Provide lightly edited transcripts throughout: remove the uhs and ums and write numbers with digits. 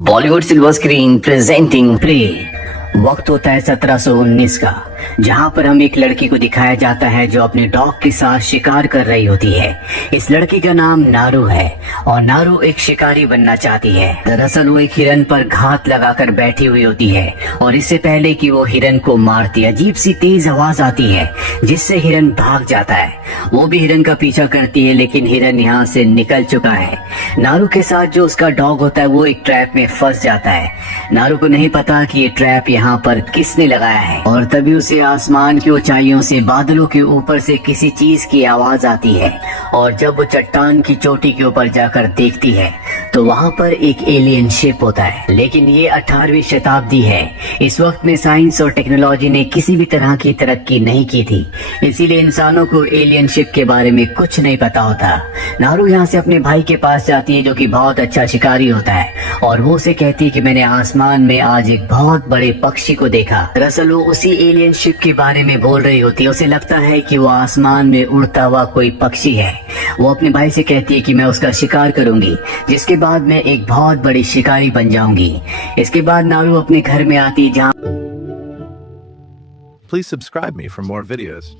Bollywood silver screen presenting प्रे। वक्त होता है 1719 का, जहां पर हम एक लड़की को दिखाया जाता है जो अपने डॉग के साथ शिकार कर रही होती है। इस लड़की का नाम नारू है और नारू एक शिकारी बनना चाहती है। दरअसल वो एक हिरन पर घात लगाकर बैठी हुई होती है और इससे पहले कि वो हिरन को मारती अजीब सी तेज आवाज आती है जिससे हिरन भाग जाता है। वो भी हिरन का पीछा करती है लेकिन हिरन यहाँ से निकल चुका है। नारू के साथ जो उसका डॉग होता है वो एक ट्रैप में फंस जाता है। नारू को नहीं पता कि ये ट्रैप यहाँ पर किसने लगाया है और तभी उसे आसमान की ऊंचाइयों से बादलों के ऊपर से किसी चीज की आवाज आती है और जब वो चट्टान की चोटी के ऊपर जाकर देखती है तो वहाँ पर एक एलियन शिप होता है। लेकिन ये 18वीं शताब्दी है। इस वक्त में साइंस और टेक्नोलॉजी ने किसी भी तरह की तरक्की नहीं की थी, इसीलिए इंसानों को एलियन शिप के बारे में कुछ नहीं पता होता। नारू यहाँ से अपने भाई के पास जाती है जो कि बहुत अच्छा शिकारी होता है और वो उसे कहती है कि मैंने आसमान में आज एक बहुत बड़े पक्षी को देखा। दरअसल वो उसी एलियन शिप के बारे में बोल रही होती है। उसे लगता है कि वो आसमान में उड़ता हुआ कोई पक्षी है। वो अपने भाई से कहती है कि मैं उसका शिकार करूंगी, जिसके बाद मैं एक बहुत बड़ी शिकारी बन जाऊंगी। इसके बाद नारू अपने घर में आती है जहाँ Please subscribe me for more videos.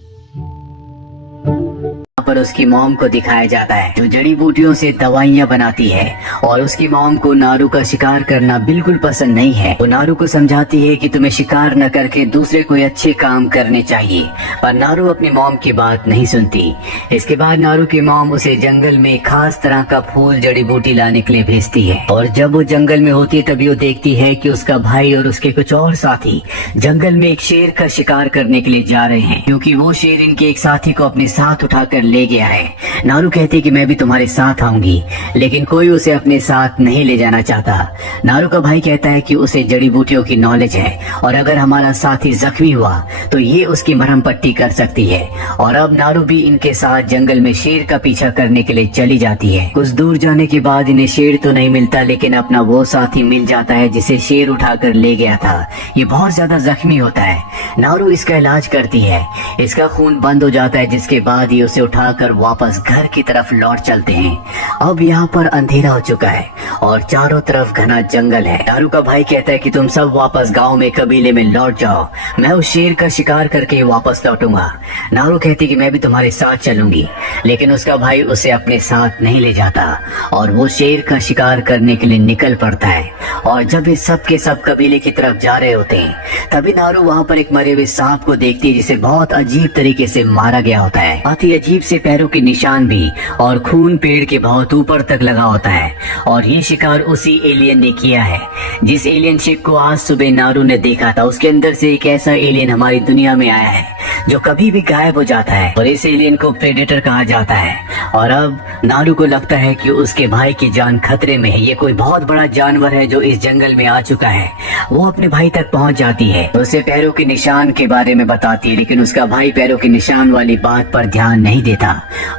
पर उसकी मॉम को दिखाया जाता है जो जड़ी बूटियों से दवाइयाँ बनाती है और उसकी मॉम को नारू का शिकार करना बिल्कुल पसंद नहीं है। वो नारू को समझाती है कि तुम्हें शिकार न करके दूसरे कोई अच्छे काम करने चाहिए, पर नारू अपनी मॉम की बात नहीं सुनती। इसके बाद नारू की मॉम उसे जंगल में खास तरह का फूल जड़ी बूटी लाने के लिए भेजती है और जब वो जंगल में होती है तभी वो देखती है कि उसका भाई और उसके कुछ और साथी जंगल में एक शेर का शिकार करने के लिए जा रहे हैं, क्योंकि वो शेर इनके एक साथी को अपने साथ उठाकर ले गया है। नारू कहती है कि मैं भी तुम्हारे साथ आऊंगी, लेकिन कोई उसे अपने साथ नहीं ले जाना चाहता। नारू का भाई कहता है कि उसे जड़ी बूटियों की नॉलेज है और अगर हमारा साथी जख्मी हुआ तो ये उसकी मरहम पट्टी कर सकती है। और अब नारू भी इनके साथ जंगल में शेर का पीछा करने के लिए चली जाती है। कुछ दूर जाने के बाद इन्हें शेर तो नहीं मिलता, लेकिन अपना वो साथी मिल जाता है जिसे शेर उठाकर ले गया था। ये बहुत ज्यादा जख्मी होता है। नारू इसका इलाज करती है, इसका खून बंद हो जाता है, जिसके बाद ये उसे उठाकर वापस घर की तरफ लौट चलते हैं। अब यहाँ पर अंधेरा हो चुका है और चारों तरफ घना जंगल है। नारू का भाई कहता है कि तुम सब वापस गांव में कबीले में लौट जाओ, मैं उस शेर का शिकार करके वापस लौटूंगा। नारू कहती कि मैं भी तुम्हारे साथ चलूंगी, लेकिन उसका भाई उसे अपने साथ नहीं ले जाता और वो शेर का शिकार करने के लिए निकल पड़ता है। और जब ये सब के सब कबीले की तरफ जा रहे होते हैं तभी नारू वहाँ पर एक मरे हुए सांप को देखती है जिसे बहुत अजीब तरीके से मारा गया होता है। अति अजीब से पैरों के निशान भी और खून पेड़ के बहुत ऊपर तक लगा होता है और ये शिकार उसी एलियन ने किया है जिस एलियन शिप को आज सुबह नारू ने देखा था। उसके अंदर से एक ऐसा एलियन हमारी दुनिया में आया है जो कभी भी गायब हो जाता है और इस एलियन को प्रेडेटर कहा जाता है। और अब नारू को लगता है कि उसके भाई की जान खतरे में है। ये कोई बहुत बड़ा जानवर है जो इस जंगल में आ चुका है। वो अपने भाई तक पहुंच जाती है, उसे पैरों के निशान के बारे में बताती है, लेकिन उसका भाई पैरों के निशान वाली बात पर ध्यान नहीं देता।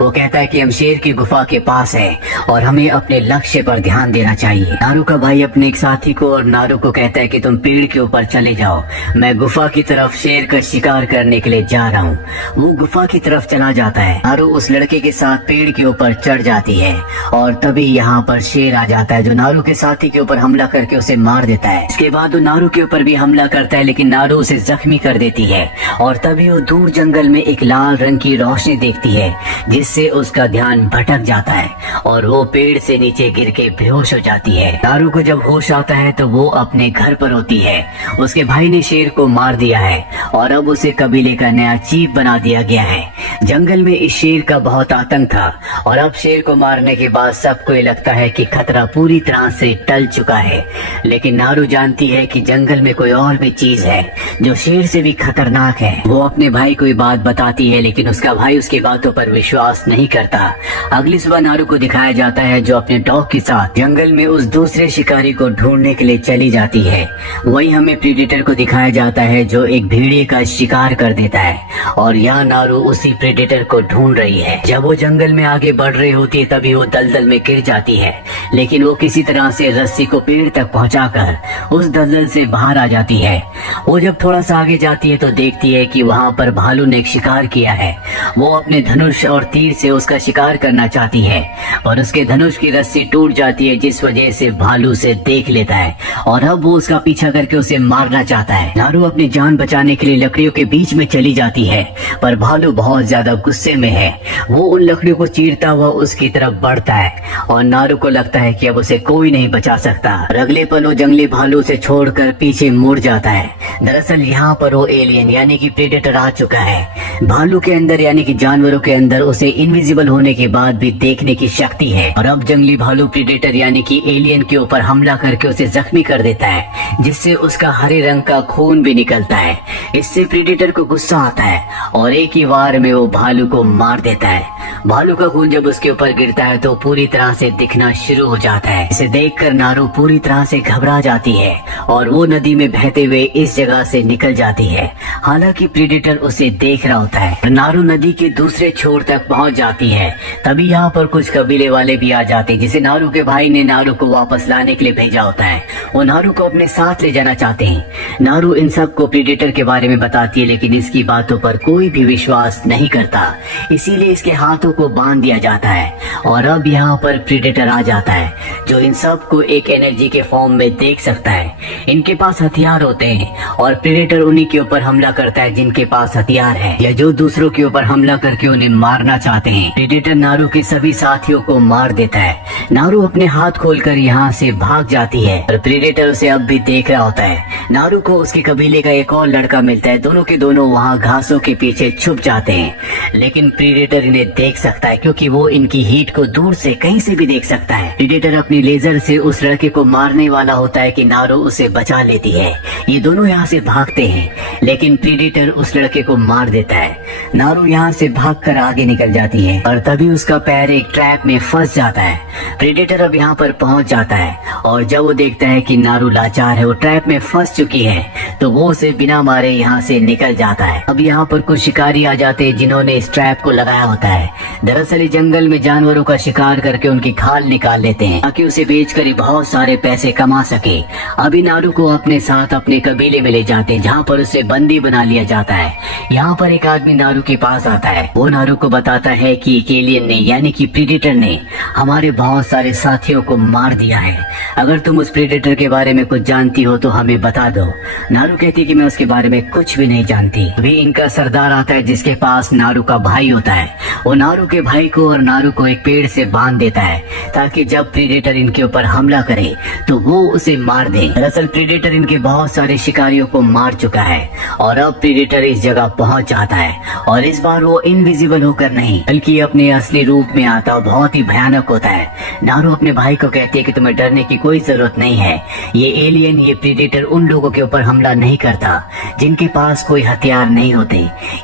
वो कहता है कि हम शेर की गुफा के पास है और हमें अपने लक्ष्य पर ध्यान देना चाहिए। नारू का भाई अपने एक साथी को और नारू को कहता है कि तुम पेड़ के ऊपर चले जाओ, मैं गुफा की तरफ शेर का शिकार करने के लिए जा रहा हूँ। वो गुफा की तरफ चला जाता है। नारू उस लड़के के साथ पेड़ के ऊपर चढ़ जाती है और तभी यहाँ पर शेर आ जाता है जो नारू के साथी के ऊपर हमला करके उसे मार देता है। इसके बाद वो नारू के ऊपर भी हमला करता है, लेकिन नारू उसे जख्मी कर देती है और तभी वो दूर जंगल में एक लाल रंग की रोशनी देखती है जिससे उसका ध्यान भटक जाता है और वो पेड़ से नीचे गिर के बेहोश हो जाती है। नारू को जब होश आता है तो वो अपने घर पर होती है। उसके भाई ने शेर को मार दिया है और अब उसे कबीले का नया चीफ बना दिया गया है। जंगल में इस शेर का बहुत आतंक था और अब शेर को मारने के बाद सबको ये लगता है कि खतरा पूरी तरह से टल चुका है, लेकिन नारू जानती है कि जंगल में कोई और भी चीज है जो शेर से भी खतरनाक है। वो अपने भाई को ये बात बताती है, लेकिन उसका भाई उसकी बातों पर विश्वास नहीं करता। अगली सुबह नारू को दिखाया जाता है जो अपने डॉग के साथ जंगल में उस दूसरे शिकारी को ढूंढने के लिए चली जाती है। वही हमें प्रेडेटर को दिखाया जाता है जो एक भेड़िए का शिकार कर देता है और यहाँ नारू उसी प्रेडेटर को ढूंढ रही है। जब वो जंगल में आगे बढ़ रही होती है तभी वो दलदल में गिर जाती है, लेकिन वो किसी तरह से रस्सी को पेड़ तक पहुंचाकर उस दलदल से बाहर आ जाती है। वो जब थोड़ा सा आगे जाती है तो देखती है कि वहाँ पर भालू ने एक शिकार किया है। वो अपने धनुष और तीर से उसका शिकार करना चाहती है और उसके धनुष की रस्सी टूट जाती है, जिस वजह से भालू उसे देख लेता है और अब वो उसका पीछा करके उसे मारना चाहता है। नारू अपनी जान बचाने के लिए लकड़ियों के बीच में चली जाती है, पर भालू बहुत ज्यादा गुस्से में है। वो उन लकड़ियों को चीरता हुआ उसकी तरफ बढ़ता है और नारू को लगता है कि अब उसे कोई नहीं बचा सकता। और अगले पल वो जंगली भालू से छोड़कर पीछे मुड़ जाता है। दरअसल यहाँ पर वो एलियन यानी कि प्रेडेटर आ चुका है। भालू के अंदर यानी कि जानवरों के अंदर उसे इनविजिबल होने के बाद भी देखने की शक्ति है और अब जंगली भालू प्रेडेटर यानी कि एलियन के ऊपर हमला करके उसे जख्मी कर देता है, जिससे उसका हरे रंग का खून भी निकलता है। इससे प्रेडेटर को गुस्सा आता है और एक ही वार में वो भालू को मार देता है। भालू का खून जब उसके ऊपर गिरता है तो पूरी तरह से दिखना शुरू हो जाता है। इसे देखकर नारू पूरी तरह से घबरा जाती है और वो नदी में बहते हुए इस जगह से निकल जाती है। हालांकि प्रेडेटर उसे देख रहा होता है। नारू नदी के दूसरे छोर तक पहुंच जाती है। तभी यहाँ पर कुछ कबीले वाले भी आ जाते हैं, जिसे नारू के भाई ने नारू को वापस लाने के लिए भेजा होता है। वो नारू को अपने साथ ले जाना चाहते हैं। नारू इन सब को प्रेडेटर के बारे में बताती है, लेकिन इसकी बातों पर कोई भी विश्वास नहीं करता। इसीलिए इसके हाथों को बांध दिया जाता है और अब यहाँ पर प्रेडेटर आ जाता है, जो इन सब को एक एनर्जी के फॉर्म में देख सकता है। इनके पास हथियार होते हैं और प्रेडेटर उन्हीं के ऊपर हमला करता है जिनके पास हथियार है या जो दूसरों के ऊपर हमला करके उन्हें मारना चाहते हैं। प्रेडेटर नारू के सभी साथियों को मार देता है। नारू अपने हाथ खोलकर यहाँ से भाग जाती है और प्रेडेटर उसे अब भी देख रहा होता है। नारू को उसके कबीले का एक और लड़का मिलता है। दोनों के दोनों वहाँ घासों के पीछे छुप जाते हैं, लेकिन प्रेडेटर इन्हें देख सकता है क्योंकि वो इनकी हीट को दूर से कहीं से भी देख सकता है। प्रेडेटर अपनी लेजर से उस लड़के को मारने वाला होता है कि नारू उसे बचा लेती है। ये दोनों यहाँ से भागते हैं, लेकिन प्रेडेटर उस लड़के को मार देता है। नारू यहाँ से भागकर आगे निकल जाती है और तभी उसका पैर एक ट्रैप में फंस जाता है। प्रेडेटर अब यहाँ पर पहुंच जाता है और जब वो देखता है कि नारू लाचार है, वो ट्रैप में फंस चुकी है, तो वो उसे बिना मारे यहाँ से निकल जाता है। अब यहाँ पर कुछ शिकारी आ जाते हैं जिन्होंने इस ट्रैप को लगाया होता है। दरअसल इस जंगल में जानवरों का शिकार करके उनकी खाल निकाल लेते हैं ताकि उसे बेचकर बहुत सारे पैसे कमा सके। अभी नारू को अपने साथ अपने कबीले में ले जाते हैं, जहाँ पर उसे बंदी बना लिया जाता है। यहाँ पर एक आदमी नारू के पास आता है। वो नारू को बताता है कि एक एलियन ने यानी कि प्रेडेटर ने हमारे बहुत सारे साथियों को मार दिया है। अगर तुम उस प्रेडेटर के बारे में कुछ जानती हो तो हमें बता दो। नारू कहती है कि मैं उसके बारे में कुछ भी नहीं जानती। अभी इनका सरदार आता है जिसके पास नारू का भाई होता है। वो नारू के भाई को और नारू को एक पेड़ से बांध देता है ताकि जब प्रेडेटर इनके ऊपर हमला करे तो वो उसे मार दे। दरअसल प्रेडेटर इनके बहुत सारे शिकारियों को मार चुका है और अब प्रेडेटर इस जगह पहुंच जाता है और इस बार वो इनविजिबल होकर नहीं बल्कि अपने असली रूप में आता बहुत ही भयानक होता है। नारू अपने भाई को कहती है कि तुम्हें डरने की कोई जरूरत नहीं है। ये एलियन ये प्रेडेटर उन लोगों के ऊपर हमला नहीं करता जिनके पास कोई हथियार नहीं होते।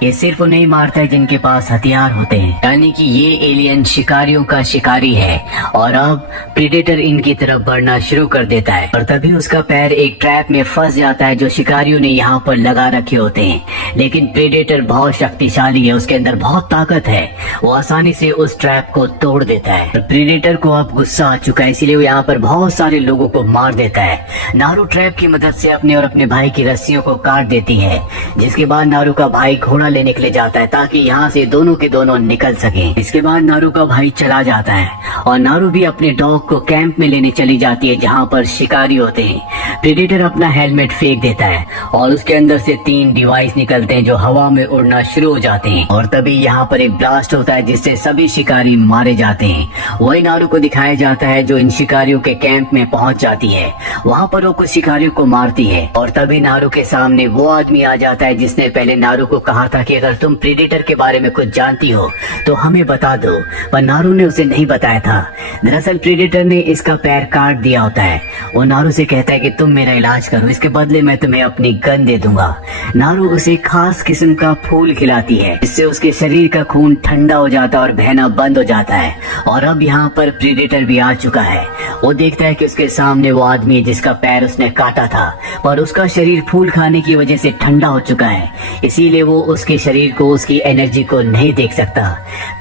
ये सिर्फ उन्हें मारता है जिनके पास हथियार होते हैं, यानी कि ये एलियन शिकारियों का शिकारी है। और अब प्रेडेटर इनकी तरफ बढ़ना शुरू कर देता है और तभी उसका पैर एक ट्रैप में फंस जाता है जो शिकारियों ने यहाँ पर लगा रखे होते हैं। लेकिन प्रेडेटर बहुत शक्तिशाली है, उसके अंदर बहुत ताकत है। वो आसानी से उस ट्रैप को तोड़ देता है। प्रेडेटर को अब गुस्सा आ चुका है, इसीलिए वो यहाँ पर बहुत सारे लोगों को मार देता है। नारू ट्रैप की मदद से अपने और अपने भाई की रस्सियों को काट देती है, जिसके बाद नारू का भाई घोड़ा लेने के लिए जाता है ताकि यहाँ से दोनों के दोनों निकल सके। इसके बाद नारू का भाई चला जाता है और नारू भी अपने डॉग को कैंप में लेने चली जाती है जहाँ पर शिकारी होते हैं। प्रेडेटर अपना हेलमेट फेंक देता है और उसके अंदर से 3 डिवाइस निकलते हैं जो हवा में उड़ना शुरू हो जाते हैं और तभी यहाँ पर एक ब्लास्ट होता है जिससे सभी शिकारी मारे जाते हैं। वही नारू को दिखाया जाता है जो इन शिकारियों के कैंप में पहुंच जाती है। वहाँ पर वो कुछ शिकारियों को मारती है और तभी नारू के सामने वो आदमी आ जाता है जिसने पहले नारू को कहा था कि अगर तुम प्रेडेटर के बारे में कुछ जानती हो तो हमें बता दो, पर नारू ने उसे नहीं बताया था। दरअसल प्रेडेटर ने इसका पैर काट दिया होता है। वो नारू से कहता है कि तुम मेरा इलाज करो, इसके बदले मैं तुम्हें अपनी गन दे दूंगा। नारू उसे खास किस्म का फूल खिलाती है, इससे उसके शरीर का खून ठंडा हो जाता है और बहना बंद हो जाता है। और अब यहाँ पर प्रेडेटर भी आ चुका है। वो देखता है कि उसके सामने वो आदमी है जिसका पैर उसने काटा था, पर उसका शरीर फूल खाने की वजह से ठंडा हो चुका है, इसीलिए वो उसके शरीर को उसकी एनर्जी को नहीं देख सकता।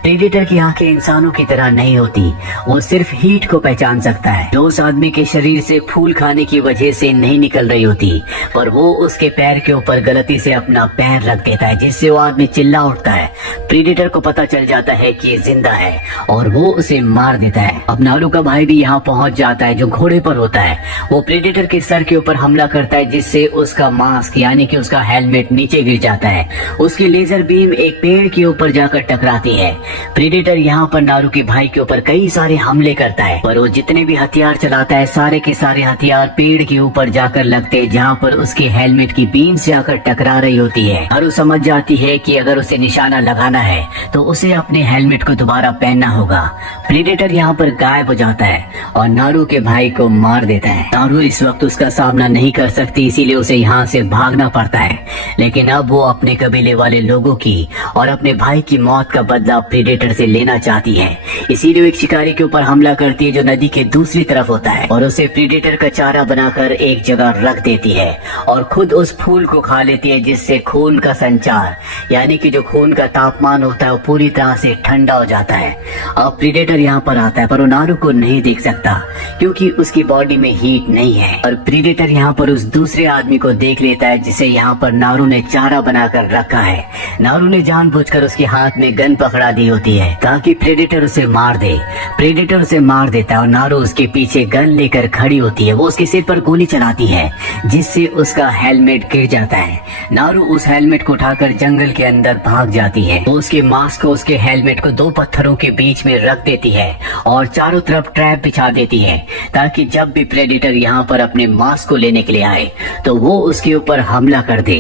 प्रेडेटर की आंखें इंसानों की तरह नहीं होती, वो सिर्फ हीट को पहचान सकता है जो उस आदमी के शरीर से फूल खाने की वजह से नहीं निकल रही होती, पर वो उसके पैर के ऊपर गलती से अपना पैर रख देता है जिससे वो आदमी चिल्ला उठता है। प्रेडेटर को पता चल जाता है कि ये जिंदा है और वो उसे मार देता है। अब नारू का भाई भी यहाँ पहुंच जाता है जो घोड़े पर होता है। वो प्रेडेटर के सर के ऊपर हमला करता है जिससे उसका मास्क यानी कि उसका हेलमेट नीचे गिर जाता है। उसकी लेजर बीम एक पेड़ के ऊपर जाकर टकराती है। प्रेडेटर यहाँ पर नारू के भाई के ऊपर कई सारे हमले करता है, पर वो जितने भी हथियार चलाता है सारे के सारे हथियार पेड़ के ऊपर जाकर लगते हैं जहाँ पर उसके हेलमेट की बीम से आकर टकरा रही होती है। नारू समझ जाती है कि अगर उसे निशाना लगाना है तो उसे अपने हेलमेट को दोबारा पहनना होगा। प्रेडेटर यहाँ पर गायब हो जाता है और नारू के भाई को मार देता है। नारू इस वक्त उसका सामना नहीं कर सकती, इसीलिए उसे यहाँ से भागना पड़ता है, लेकिन अब वो अपने कबीले वाले लोगों की और अपने भाई की मौत का बदला प्रेडेटर से लेना चाहती है। इसीलिए एक शिकारी के ऊपर हमला करती है जो नदी के दूसरी तरफ होता है और उसे प्रेडेटर का चारा बनाकर एक जगह रख देती है और खुद उस फूल को खा लेती है जिससे खून का संचार यानी कि जो खून का तापमान होता है वो पूरी तरह से ठंडा हो जाता है। अब प्रेडेटर यहाँ पर आता है पर वो नारू को नहीं देख सकता क्योंकि उसकी बॉडी में हीट नहीं है। और प्रेडेटर यहाँ पर उस दूसरे आदमी को देख लेता है जिसे यहाँ पर नारू ने चारा बनाकर रखा है। नारू ने जानबूझकर उसके हाथ में गन पकड़ा दी होती है ताकि प्रेडेटर उसे मार दे। प्रेडेटर उसे मार देता है और नारू उसके पीछे गन लेकर खड़ी होती है। वो उसके सिर पर गोली चलाती है जिससे उसका हेलमेट गिर जाता है। नारू उस हेलमेट को उठाकर जंगल के अंदर भाग जाती है। वो उसके मास्क को उसके हेलमेट को दो पत्थरों के बीच में रख देती है और चारों तरफ ट्रैप बिछा देती है ताकि जब भी प्रेडेटर यहाँ पर अपने मास्क को लेने के लिए आए तो वो उसके ऊपर हमला कर दे।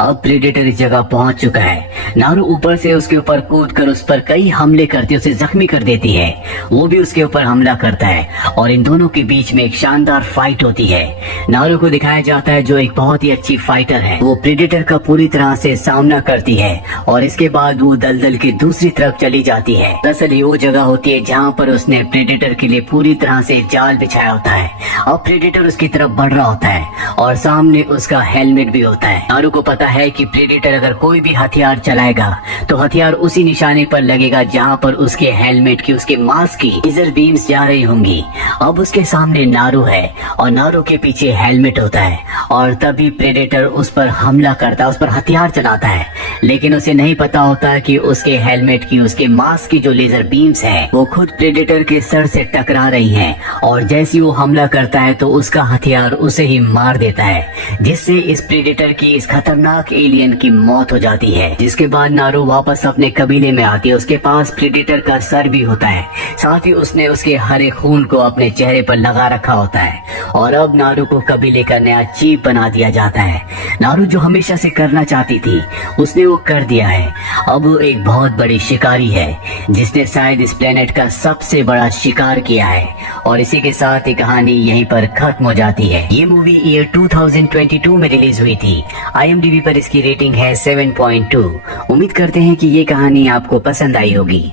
अब प्रेडेटर इस जगह पहुंच चुका है। नारू ऊपर से उसके ऊपर कूदकर उस पर कई हमले करती उसे जख्मी कर देती है। वो भी उसके ऊपर हमला करता है और इन दोनों के बीच में एक शानदार फाइट होती है। नारू को दिखाया जाता है जो एक बहुत ही अच्छी फाइटर है। वो प्रेडेटर का पूरी तरह से सामना करती है और इसके बाद वो दलदल की दूसरी तरफ चली जाती है। दरअसल ये वो जगह होती है जहाँ पर उसने प्रेडेटर के लिए पूरी तरह से जाल बिछाया होता है। अब प्रेडेटर उसकी तरफ बढ़ रहा होता है और सामने उसका हेलमेट भी होता है। नारू को पता है कि प्रेडेटर अगर कोई भी हथियार चलाएगा तो हथियार उसी निशाने पर लगेगा जहाँ पर उसके हेलमेट की उसके मास्क की लेजर बीम्स जा रही होंगी। अब उसके सामने नारू है और नारू के पीछे हेलमेट होता है और तभी प्रेडेटर उस पर हमला करता है, उस पर हथियार चलाता है, लेकिन उसे नहीं पता होता कि उसके हेलमेट की उसके मास्क की जो लेजर बीम्स है वो खुद प्रेडेटर के सर से टकरा रही हैं और जैसे वो हमला करता है तो उसका हथियार उसे ही मार देता है जिससे इस प्रेडेटर की इस खतरनाक एलियन की मौत हो जाती है। जिसके बाद नारू वापस अपने कबीले में आती है। उसके पास प्रेडेटर का सर भी होता है, साथ ही उसने उसके हरे खून को अपने चेहरे पर लगा रखा होता है और अब नारू को कबीले का नया चीफ बना दिया जाता है। नारू जो हमेशा से करना चाहती थी उसने वो कर दिया है। अब वो एक बहुत बड़ी शिकारी है जिसने शायद इस प्लेनेट का सबसे बड़ा शिकार किया है। और इसी के साथ ये कहानी यहीं पर खत्म हो जाती है। ये मूवी ईयर 2022 में रिलीज हुई थी। IMDb पर इसकी रेटिंग है 7.2। उम्मीद करते हैं कि ये कहानी आपको पसंद आई होगी।